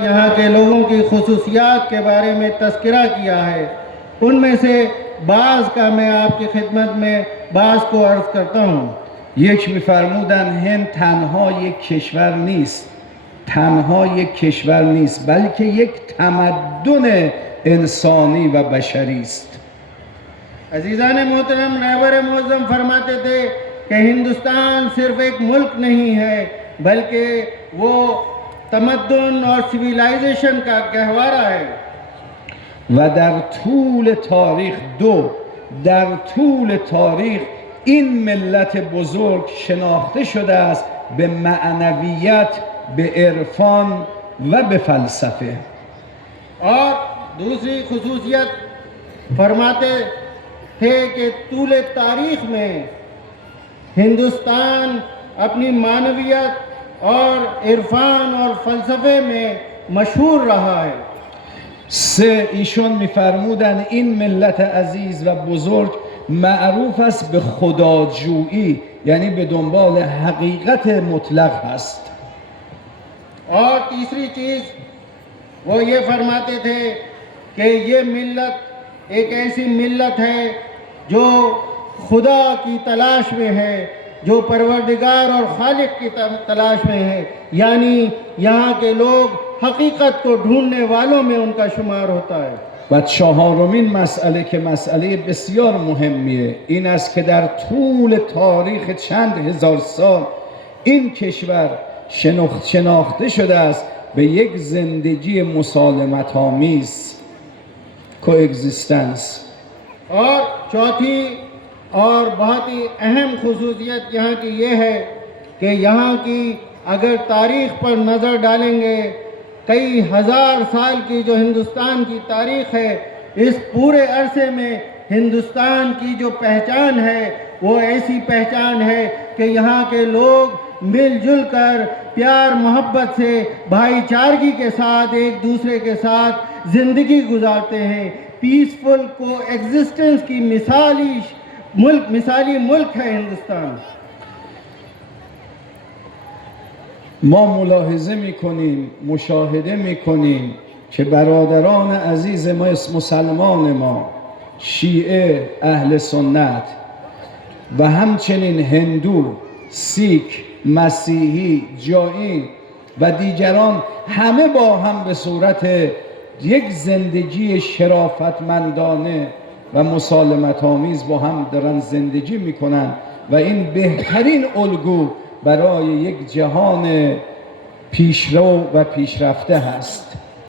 यहाँ के लोगों की खुसूसियात के बारे में तस्करा किया है। उनमें से बाज़ का मैं आपकी खिदमत में बाज़ को अर्ज़ करता हूँ। یک می‌فرمودند هند تنها یک کشور نیست، تنها یک کشور نیست، بلکه یک تمدن انسانی و بشری است. अज़ीज़ान मोहतरम रहबर मुअज़्ज़म फरमाते थे कि हिंदुस्तान सिर्फ एक मुल्क नहीं है बल्कि वो तमद्दुन और सिविलाइजेशन का गहवारा है। و در طول تاریخ در طول تاریخ این ملت بزرگ شناخته شده است به معنویت، به عرفان و به فلسفه. और दूसरी खुसूसियत फरमाते थे कि तूले तारीख में हिंदुस्तान अपनी मानवियत और इरफान और फ़लसफ़े में मशहूर रहा है। ایشون می‌فرمودند این ملت عزیز و بزرگ معروف است به خداجویی، یعنی به دنبال حقیقت مطلق هست. और तीसरी चीज़ वो ये फरमाते थे कि ये मिल्लत एक ऐसी मिल्लत है जो खुदा की तलाश में है, जो परवरदिगार और खालिक की तलाश में है, यानी यहाँ के लोग हकीकत को ढूंढने वालों में उनका शुमार होता है। و چهارمین مسئله که مسئله بسیار مهمیه این است که در طول تاریخ چند هزار سال این کشور شناخته شده است به یک زندگی مسالمت آمیز، کوگزیستنس. और चौथी और बहुत ही अहम खुसूसियत यहाँ की ये है कि यहाँ की अगर तारीख़ पर नज़र डालेंगे, कई हज़ार साल की जो हिंदुस्तान की तारीख़ है, इस पूरे अरसे में हिंदुस्तान की जो पहचान है वो ऐसी पहचान है कि यहाँ के लोग मिलजुल कर प्यार मोहब्बत से भाईचारगी के साथ एक दूसरे के साथ ज़िंदगी गुजारते हैं। पीसफुल को एग्जिस्टेंस की मिसाली मुल्क है हिंदुस्तान। ما ملاحظه میکنیم، مشاهده میکنیم که برادران عزیز ما مسلمان ما، شیعه، اهل سنت و همچنین هندو، سیک، مسیحی، جائین و دیگران همه با هم به صورت یک زندگی شرافتمندانه و مسالمت آمیز با هم دارن زندگی میکنن و این بهترین الگو برای یک جهان پیشرو و پیشرفته هست.